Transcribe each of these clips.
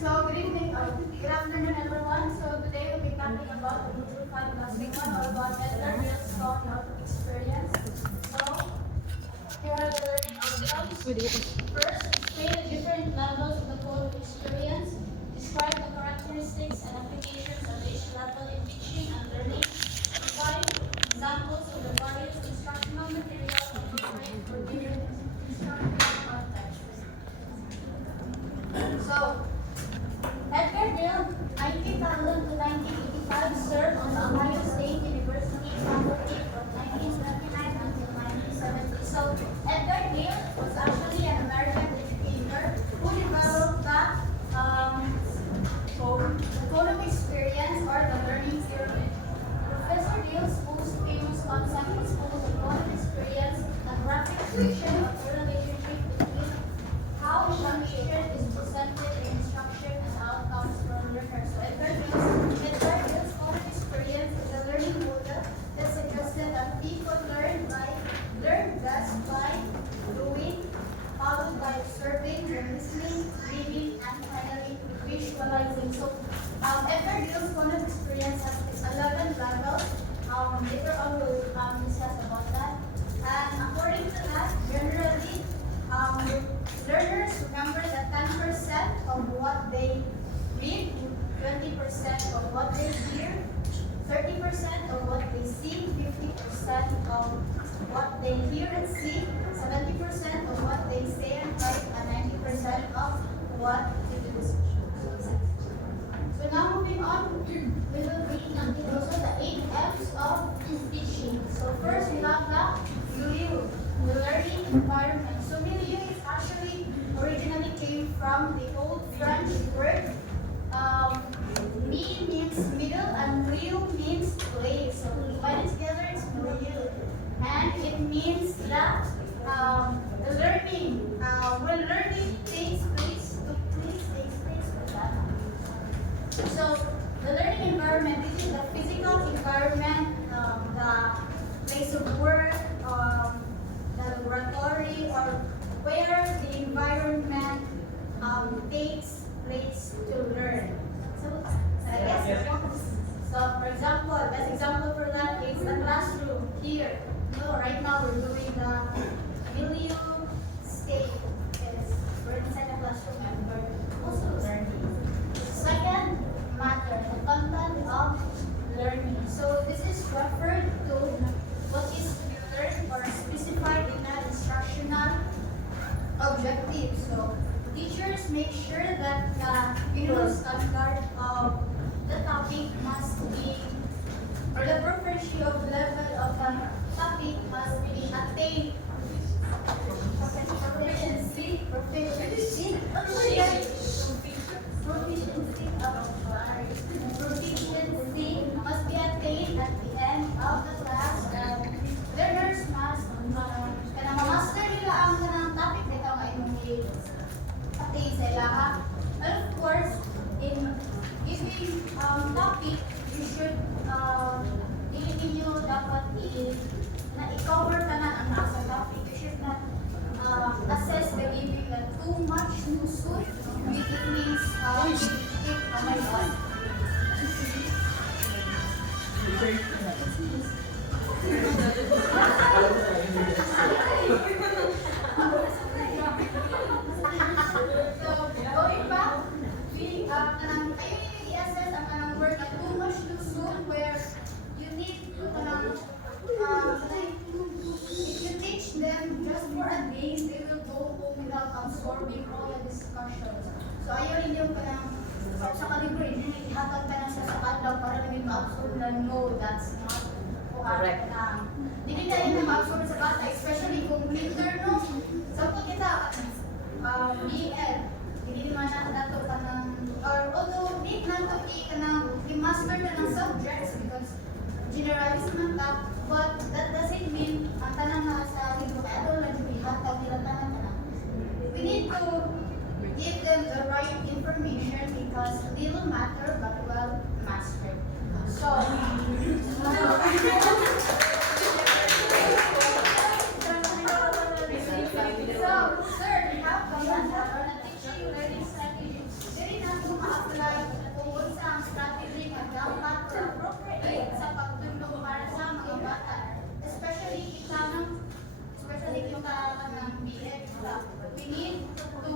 So, good evening, good afternoon, everyone. So, today we'll be talking about the Group 5 Class 1 or about Edgar Hill's cognitive experience. So, here are the learning outcomes. First, explain the different levels of the cognitive experience. Describe the characteristics and applications of each level in teaching and learning. Provide examples of the various instructional materials appropriate for given instructional context. So, Edgar Gill, 19,000 to 1985, served on the Ohio State University faculty from 1979 until 1970. So, Edgar Gill was actually an American educator who developed the cognitive experience or the learning pyramid. Professor Gill's most famous concept is called the cognitive experience, a graphic depiction of the relationship between how information is presented in instruction and outcomes from learners. So Edgar Gill's cognitive experience is a learning model that suggested that people learn best by doing, followed by observing, listening, reading, and finally visualizing. So Edgar Gill's cognitive experience has 11 levels. Later on we'll discuss about that. And according to that, generally, learners remember that 10% of what they read, 20% of what they hear, 30% of what they see, 50% of what they hear and see, 70% of what they say and write, and 90% of what they do. So now moving on, we will be looking also the 8 F's of teaching. So first we have the milieu, the learning environment. So milieu is actually originally came from the old French word. Mi means middle and lieu means place. So when it's together, it's milieu, and it means that the learning, when learning takes place, with that. So the learning environment, this is the physical environment, the place of work, the laboratory, or where the environment takes place to learn. So I guess so. For example, best example for that is the classroom here. So right now we're doing the milieu state. Yes, we're inside the classroom and we're also learning. Second, matter, the content of learning. So this is referred to what is to be learned or specified in an instructional objective. So teachers make sure that the standard of the topic must be, or the proficiency of level of the topic must be attained. Proficiency must be attained at the end of the class. Learners must master nila ang kanang topic dito ngayon attain sa ilaha. And of course, in giving topic, you should ninyo dapat i-cover ka na ang nasa topic. You should not assess the giving that too much too soon. It means oh my God. So, going back, ayun i-assess ang kanang work na too much too soon, where you need to if you teach them just for a day, they will go home without absorbing all the discussions. So ayun yung kanang sa kalibre, ihatag ka na sa adlaw para naging ma-absorb na no, that's not correct. Hindi ka rin na ma-absorb sa bata, especially kung kinder, no? So kung kita, BL, hindi naman nato ka ng, or although need nato i-master ka ng subjects because generalize man ka, but that doesn't mean ang tanang na sa libro kaya ito lang yung ihatag nila tanang na. We need to give them the right information because little matter but well mastered. So, So, sir, we have command or na teaching learning strategy. Dili na ko ma-apply kung unsa ang strategy nga dapat or appropriate sa pagtulong para sa mga bata. Especially yung ng BF. We need to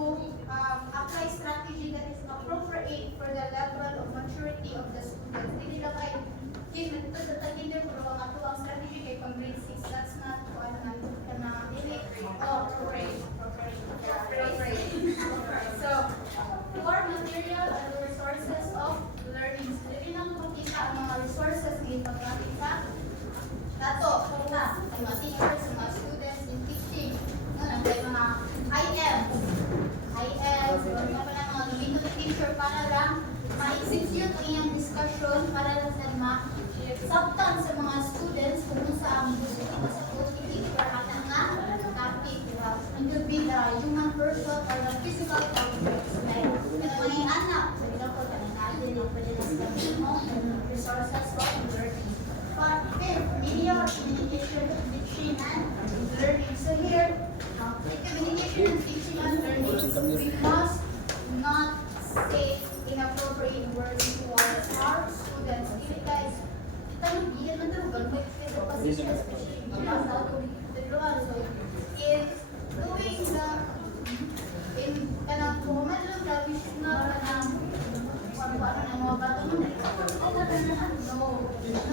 apply strategy that is appropriate for the level of maturity of the students. Dili lang ay ito sa tagin pero ang ato ang strategy kay pang grade 6. That's not one na dili appropriate. So, for material and resources of learning. So, dili lang makita ang mga resources na ipaggamit sa dato, mga teachers, mga students in teaching. May mga IMs, mga gamitin ng teacher para lang ma-execute ang iyong discussion para lang sa ma-subtan sa mga students kung saan gusto ito sa teacher at ang topic. It could be the human person or the physical objects. Like, mga anak, for example, kanang resources of learning. But fifth, media or communication, teaching, and learning. So here, in communication and teaching and learning, we must not say inappropriate words towards our students. Dili guys, kita nagbiyan man daw ganun ito kasi especially mabasa ko dito. So, in doing the kanang kuman lang grabe siya na kanang paano na mga bata mo na no,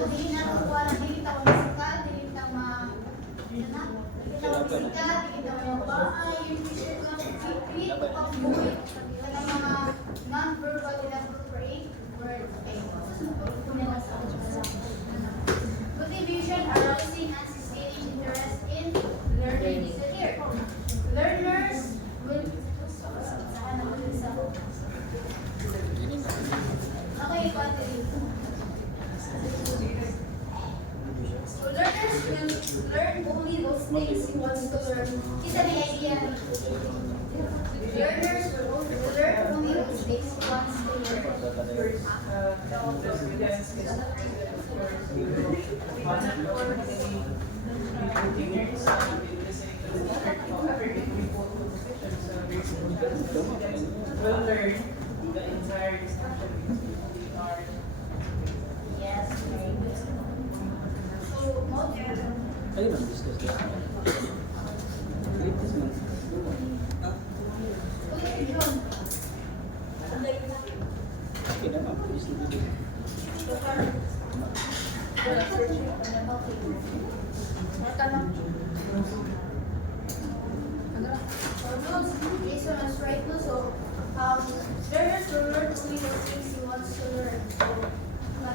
hindi na kuha na dili ta musical, dili ta musical, dili ta mabahay, yung teacher ko create ko pang buhay kanang mga non-verbal inappropriate words. Motivation, arousing, and sustaining interest in learning. So here, learners will okay, so learners will learn only those things he wants to learn. Kita the idea. Learners will learn only those things he wants to learn. Will learn the entire discussion between our Yes, very good. So, Kayo mag-discuss this. Wait, this one. Okay naman, please do it. learners will learn only the things he wants to learn. So,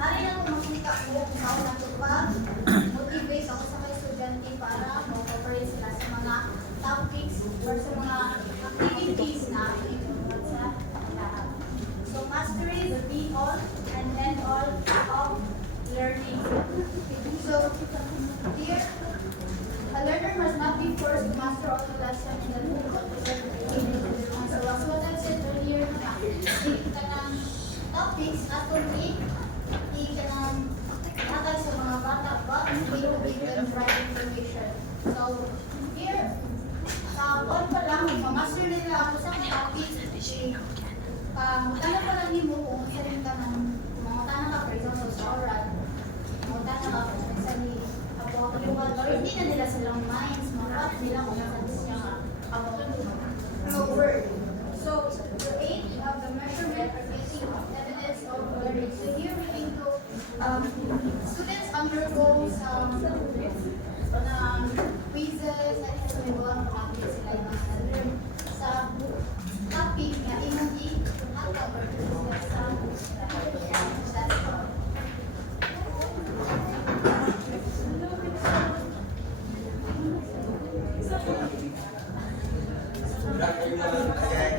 hari lang kung makita ko kung ako motivate ako sa mga estudyante para mag-cooperate sila sa mga topics or sa mga activities na inuwan sa lahat. So, mastery will be all and end all of learning. So, here, a learner must not be forced to master all the lessons in the book. So, as what I said earlier, kanang topics not only hatag sa mga bata, but we need to give them right information. So, here, on pa lang, ma-master nila ako sa mga topics. Tanong pa lang nimo kung isa rin ka ng mga tanong ka, for example, sa oral. Mga tanong ka kung isa ni about liwag, or hindi na nila silang minds, mga nila kung nasa siya about no word. So, the 8, you have the measurement or getting evidence of learning. So, here we need to students undergo some quizzes, at sa may mga makakit sila yung learn sa topic na imong i-hatag or sa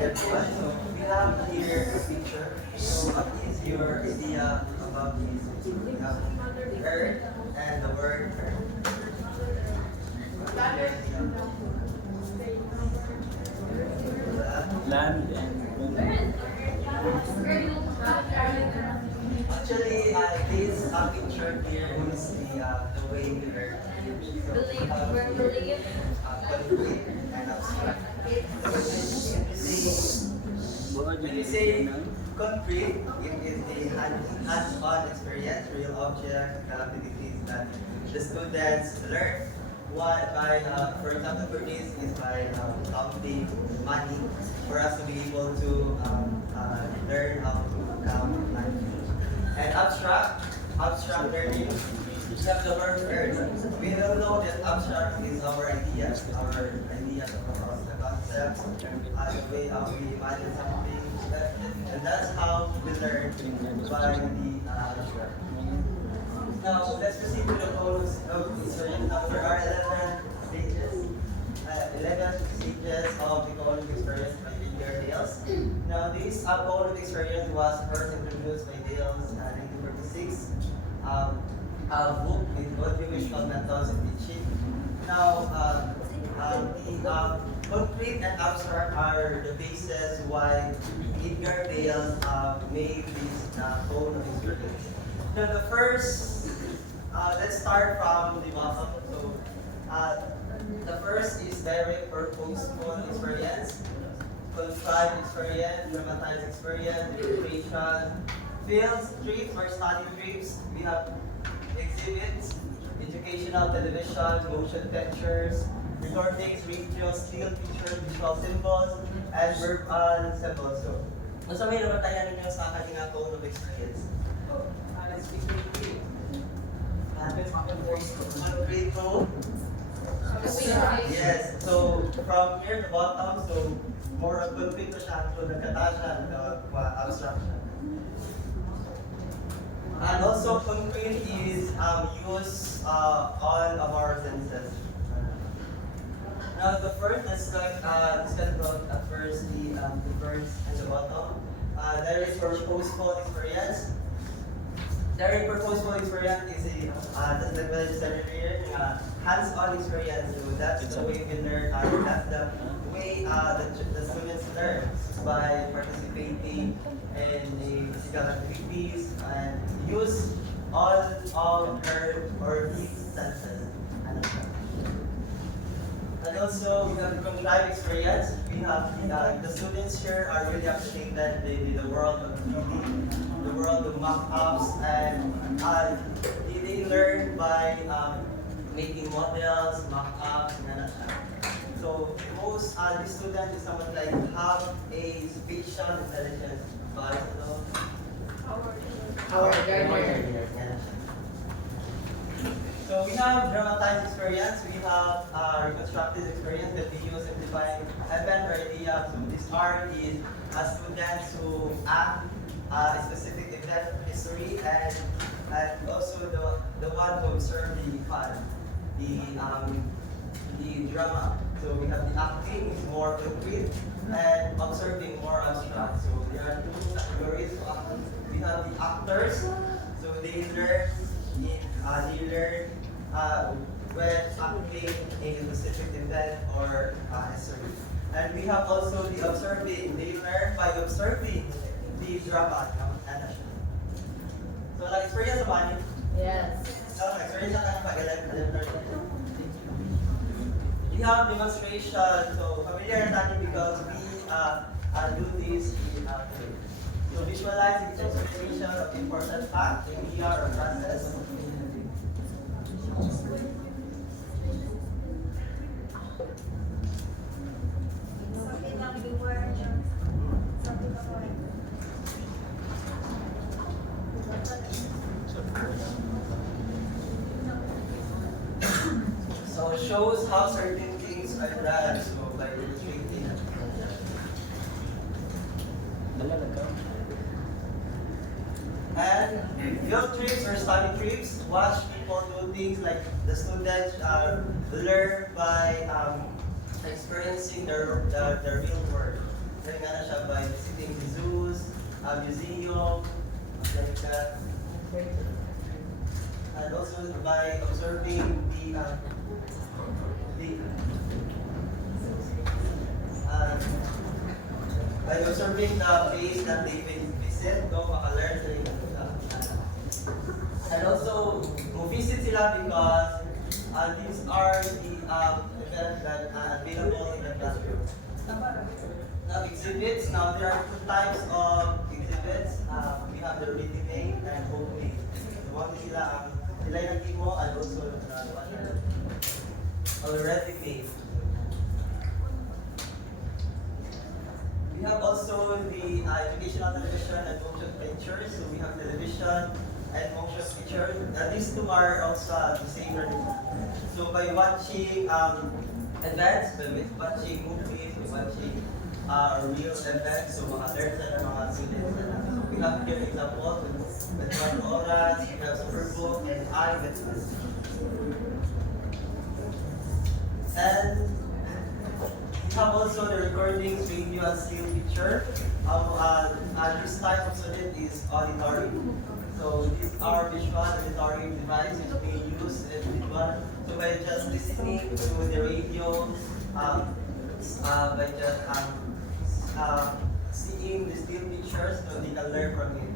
that's all. We have here a picture. So what is your idea about this? We have earth and the word earth. Land and woman. Actually, this picture here the way we learn. Believe, we're believe. Concrete and abstract. When you say concrete, it is the hands-on experience, real objects, activities that the students learn. What by, for example, for this is by counting money for us to be able to learn how to count money. And abstract learning, we have the word earn. We don't know that abstract is our ideas about the concepts, the way how we imagine something. And that's how we learn by the abstract. Now, let's proceed to the bonus of experience. Now, there are 11 stages. 11 stages of the cognitive experience by Edgar Dales. Now, this cognitive experience was first introduced by Dales in 1946. A book with audiovisual methods of teaching. Now, the concrete and abstract are the basis why Edgar Dales made this cognitive experience. Now, the first, let's start from the bottom. So, the first is direct purposeful experience, contrived experience, dramatized experience, recreation, field trips or study trips. We have exhibits, educational television, motion pictures, recordings, radio, still pictures, visual symbols, and verbal symbols. So, nasa may namatayan ninyo sa kanyang cognitive experience? Concrete to? Yes. So from here to bottom, so more of concrete to siya, so nagkata siya, abstraction. And also concrete is used all of our senses. Now the first, let's talk about first the first and the bottom. There is purposeful experience. Direct purposeful experience is just like what I said earlier, hands-on experience. So that's the way we learn. That's the way the students learn by participating in the physical activities and use all of her or his senses. And also we have the contrived experience. We have the students here are really appreciated the world of 3D, the world of mock-ups, and they learn by making models, mock-ups, and so most the student is someone like have a spatial intelligence, but Howard Gardner. So we have dramatized experience, we have reconstructed experience that we use in defining event or idea. So this art is students who act a specific event history and also the one who observe the fun, the drama. So we have the acting is more concrete and observing more abstract. So there are two categories of acting. We have the actors, so they learn when acting in a specific event or history. And we have also the observing. They learn by observing the drama. So experience ba niyo? Yes. So experience na pag-alam. We have demonstration. So familiar natin because we do this in so visualize the demonstration of important fact in VR or process. So it shows how certain things are done. So by illustrating. And field trips or study trips, watch people do things like the students learn by experiencing the real world. Kaya nga na siya by visiting the zoos, museum, like that. And also by observing by observing the place that they visit, go makalearn sa and also visit sila because these are the events that are available in the classroom. Now exhibits, now there are two types of exhibits. We have the ready-made and homemade. The one sila sila yung nagtimo and also ready-made. We have also the educational television and motion pictures. So we have television and motion pictures. These two are also the same learning. So by watching events, by watching movies, by watching real events, so mga learn sa mga students na. So we have here example with Marco Oras, we have Superbook, and I with us. And we have also the recordings, radio, and still picture. This type of student is auditory. So these are visual auditory devices which we use in visual. So by just listening to the radio, by just seeing the still pictures, so they can learn from it.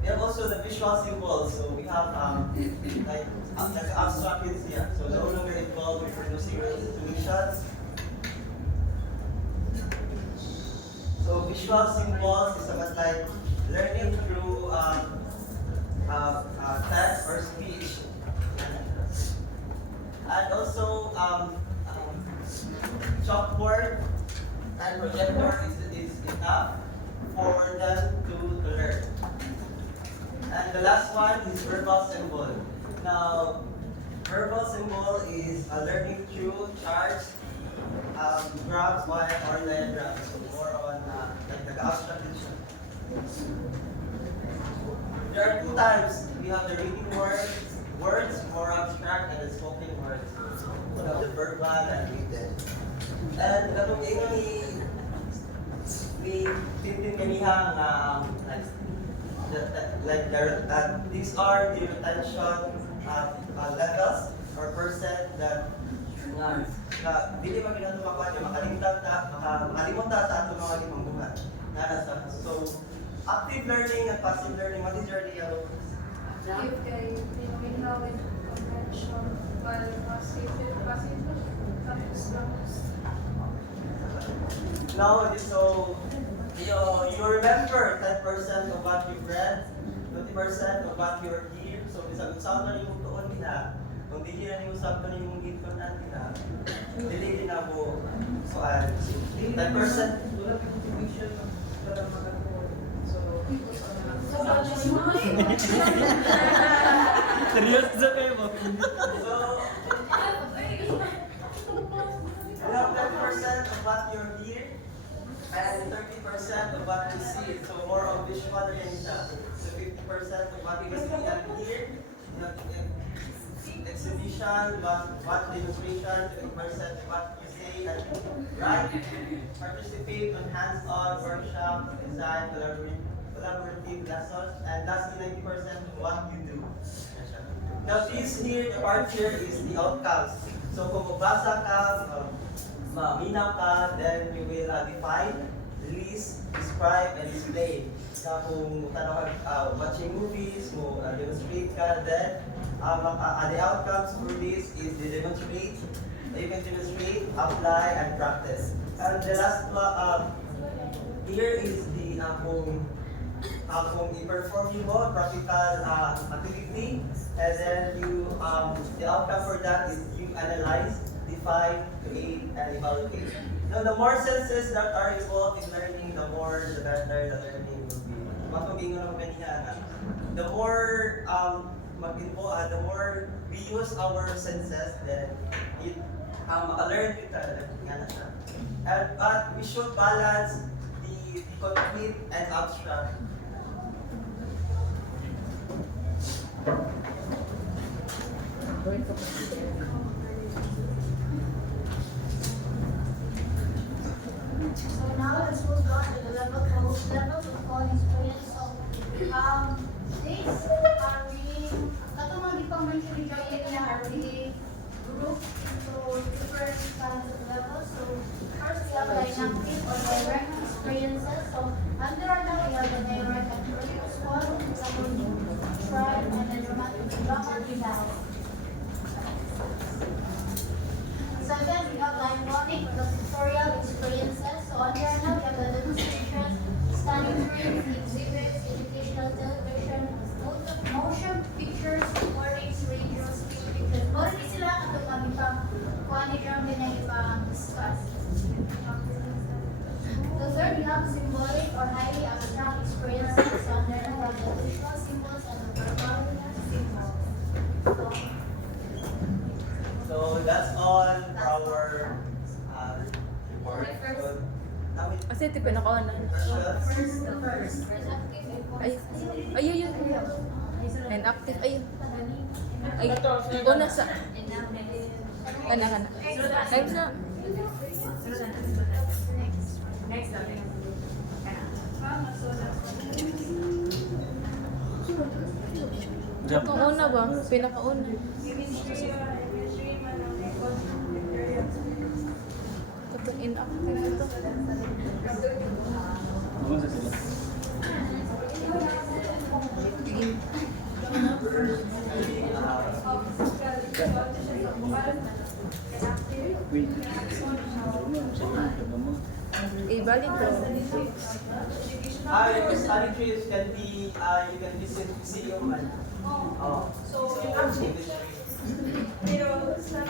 We have also the visual symbols. So we have like abstract things here. So no longer involved with producing situations. So visual symbols is about like learning through text or speech. And also chalkboard and projector is enough for them to learn. And the last one is verbal symbol. Now, verbal symbol is learning through charts, graphs, or diagrams. So more on like the abstract vision. There are two types. We have the reading words, more abstract, and the spoken words. We have the verbal and written. And katong ni tintinganihan these are the retention levels or percent that dili man ginatumakuan yung makalimot ta sa atong mga limangguhan. So active learning and passive learning, what is your idea? If they know it convention, while passive, Now, so you remember 10% of what you've read, 20% of what you hear. So bisag usab na yung tuon nila, kung dili na yung usab na yung gitunan nila, dili din na mo. So 10%. Wala kang motivation para makatuon. So Seryoso kayo mo. So you have 20% of what you hear and 30% of what you see. So more of visual rin siya. So 50% of what you see and hear, you have exhibition, what demonstration, 20% what you say and write. Participate on hands-on workshop, design, collaborative lessons, and lastly 90% what you do. Now this here, the part here is the outcomes. So kung magbasa ka, maminaw ka, then you will define, list, describe, and display. Na kung watching movies, mo demonstrate ka, then the outcomes for this is the demonstrate. You can demonstrate, apply, and practice. And the last here is the kung i-perform mo practical activity, and then you the outcome for that is you analyze, define, create, and evaluate. Now, the more senses that are involved in learning, the better the learning will be. Mapabingo na maganihan. The more the more we use our senses, then it learn it talaga siya. But we should balance the concrete and abstract. So now let's move on to the levels of code experience. So these are really, katong mga ipang-mention ni Joy niya are really group to different kinds of levels. So first we have like active or direct experiences. So under that we have the direct and previous one, tribe and the dramatic grammar without. Second, we have limonic or tutorial experiences. So on here now, we have the demonstration, study trips, exhibits, educational television, motion pictures, recordings, radios, pictures. Already sila katong kami pang kuha ni Drum din na ipang-discuss. The third, we have symbolic or highly abstract experiences. So on there now, we have the visual symbols and the verbal symbols. So that's all for our report. So, now we- Kasi ito pinakauna. questions? Ay, ayun. Inactive, ayun. Ay, una sa... Kana. Next na. Jump. Itong una ba? Pinakauna. Itong inactive ito. Ano sa sila? Wait. Ano sa mga mo? Ibalik ko. Your study trips can be, you can visit City of Man. Oh. So, pero sa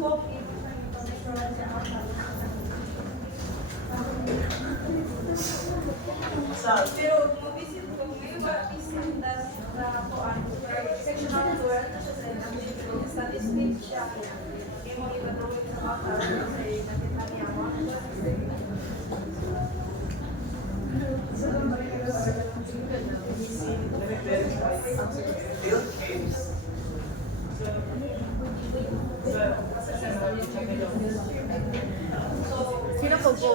walking, pero mo-visit ko, may visit na kuan, sectional tour na siya sa statistics siya. Kaya mo ipadawin sa mata sa nakita niya mo. Field trips. Sino ko go?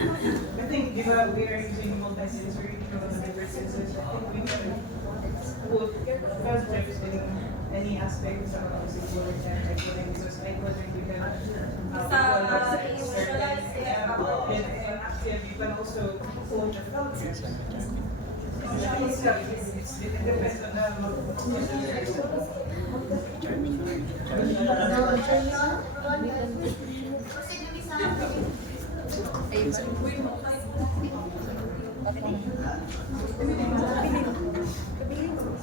I think we are using multi-sensory because of the different senses. I think we can put field trips in any aspect sa mga musical or technical because I don't think we can and active you can also hold the field trips. It depends on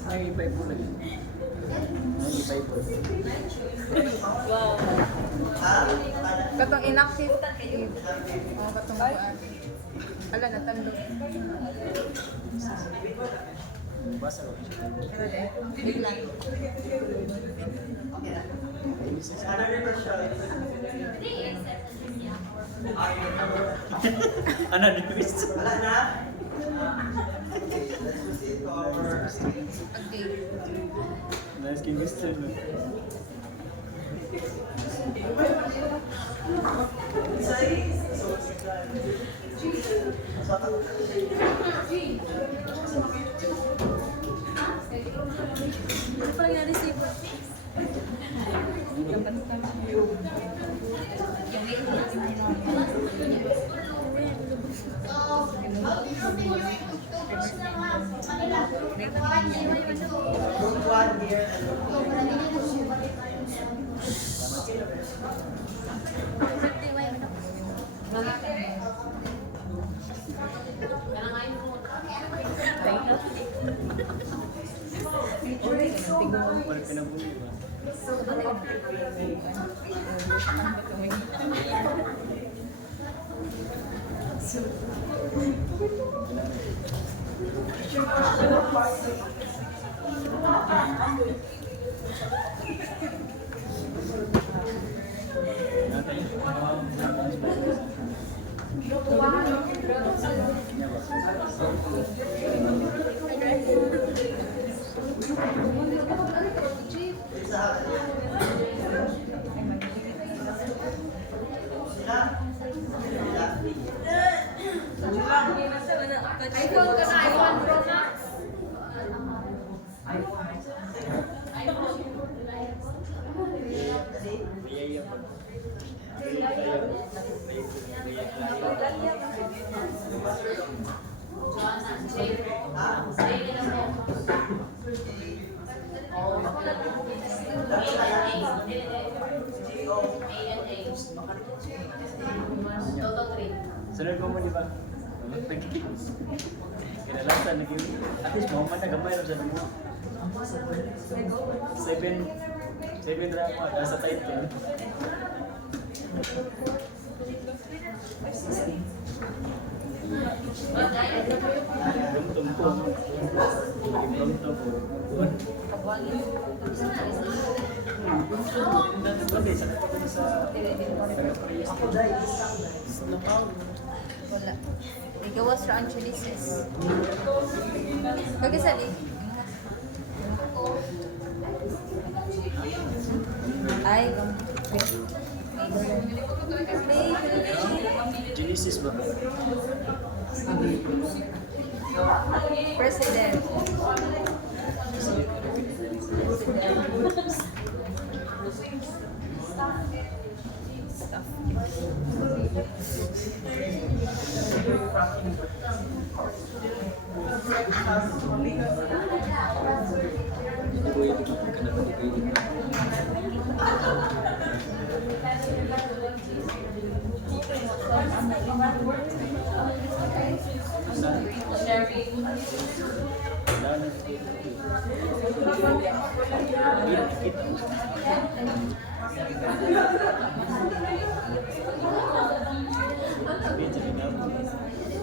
Ay, iba po lang. Ay, iba po. Wow. Katong inactive. Oh, katong kuan. Ala, natando. Basa ko. Biglang. Another question. Ano na miss? Wala na? Let's proceed to our Okay. Nice kay Mr. No. Ano pa na-receive? So, how do you think you're two groups na nga? Manila, group 1 and group 2. group 1 here and group So, marami na nag-subalik. Wala ka na bumi ba? iPhone ka na, iPhone Pro Max. Biyaya pa. Biyaya. Total 3. Sunod mo di ba? Nagkikik. Kinalasan, naging... At least, mahuman na gamay sa mo. 7 drama, nasa title. Tumtum. Okay, sakit ako sa... Wala. Igawas ra ang chilises. Kagi sali. Ay, Genesis ba? President.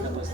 Tapos